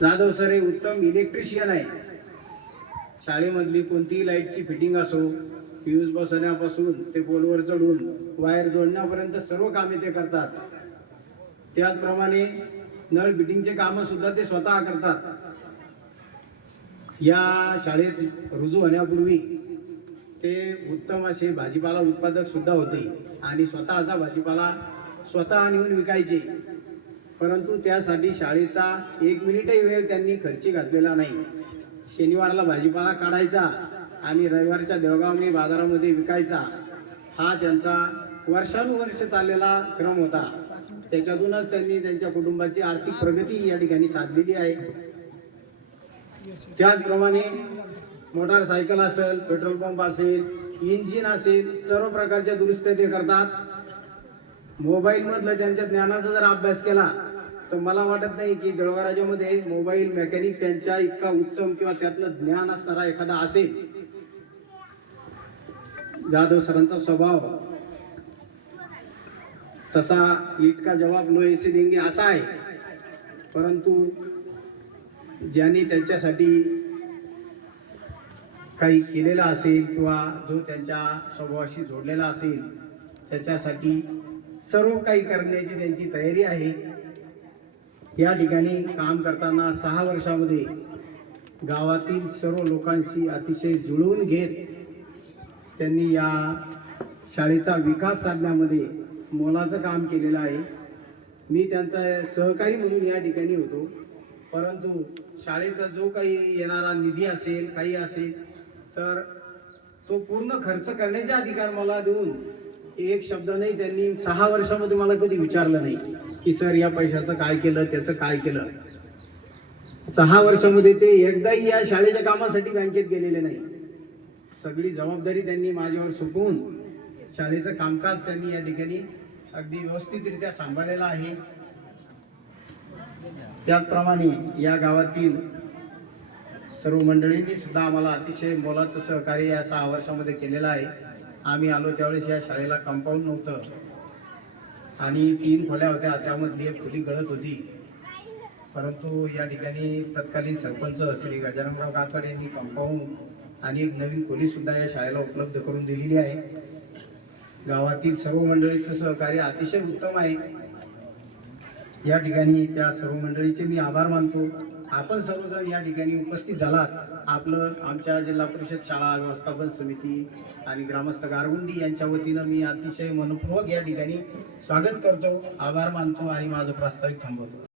Jadhav sir हे उत्तम electrician आहे. शाळेमधली कोणतीही लाईटची फिटिंग असो फ्यूज बसवण्यापासून ते पोलवर चढून वायर जोडण्यापर्यंत सर्व कामे ते करतात. त्याचप्रमाणे नळ फिटिंगचे कामं सुद्धा ते स्वतः करतात. या शाळेत रुजू होण्यापूर्वी ते उत्तम असे भाजीपाला उत्पादक सुद्धा होते आणि स्वतःचा भाजीपाला स्वतः नेऊन विकायचे. परंतु त्यासाठी शाळेचा एक मिनिटही वेळ त्यांनी खर्ची घातलेला नाही. शनिवारला भाजीपाला काढायचा आणि रविवारच्या देवगावने बाजारामध्ये विकायचा हा त्यांचा वर्षानुवर्ष चाललेला क्रम होता. त्याच्यातूनच त्यांनी त्यांच्या कुटुंबाची आर्थिक प्रगती या ठिकाणी साधलेली आहे. त्याचप्रमाणे मोटारसायकल असेल पेट्रोल पंप असेल इंजिन असेल सर्व प्रकारच्या दुरुस्त्या ते करतात. मोबाईलमधलं त्यांच्या ज्ञानाचा जर अभ्यास केला तर मला वाटत नाही की दळवाराजामध्ये मोबाईल मेकॅनिक त्यांच्या इतका उत्तम किंवा त्यातलं ज्ञान असणारा एखादा असेल. जाधव सरांचा स्वभाव. तसा ईट का जवाब लो ऐसे देंगे असा आहे. परंतु ज्यांनी त्यांच्यासाठी काही केलेलं असेल किंवा जो त्यांच्या स्वभावाशी जोडलेला असेल त्याच्यासाठी सर्व काही करण्याची त्यांची तयारी आहे. या ठिकाणी काम करताना सहा वर्षामध्ये गावातील सर्व लोकांशी अतिशय जुळवून घेत त्यांनी या शाळेचा विकास साधण्यामध्ये मोलाचं काम केलेलं आहे. मी त्यांचा सहकारी म्हणून या ठिकाणी होतो. परंतु शाळेचा जो काही येणारा निधी असेल काही असेल तर तो पूर्ण खर्च करण्याचे अधिकार मला देऊन एक शब्द नाही त्यांनी सहा वर्षामध्ये मला कधी विचारलं नाही. की सर या पैशाचं काय केलं त्याचं काय केलं? सहा वर्षामध्ये ते एकदाही या शाळेच्या कामासाठी बँकेत गेलेले नाही. सगळी जबाबदारी त्यांनी माझ्यावर सोपवून शाळेचं कामकाज त्यांनी या ठिकाणी अगदी व्यवस्थितरित्या सांभाळलेलं आहे. त्याचप्रमाणे या गावातील सर्व मंडळींनी सुद्धा आम्हाला अतिशय मोलाचं सहकार्य या सहा वर्षामध्ये केलेलं आहे. आम्ही आलो त्यावेळेस या शाळेला कंपाऊंड नव्हतं. आणि तीन खोल्या होत्या. त्यामधली एक खोली गळत होती. परंतु या ठिकाणी तत्कालीन सरपंच श्री गजाननराव काकड यांनी कंपाऊंड आणि एक नवीन खोलीसुद्धा या शाळेला उपलब्ध करून दिलेली आहे. गावातील सर्व मंडळीचं सहकार्य अतिशय उत्तम आहे. या ठिकाणी त्या सर्व मंडळीचे मी आभार मानतो. आपण सर्वजण या ठिकाणी उपस्थित झालात. आपलं आमच्या जिल्हा परिषद शाळा व्यवस्थापन समिती आणि ग्रामस्थ गारगुंडी यांच्या वतीनं मी अतिशय मनपूर्वक या ठिकाणी स्वागत करतो. आभार मानतो आणि माझं प्रास्ताविक थांबवतो.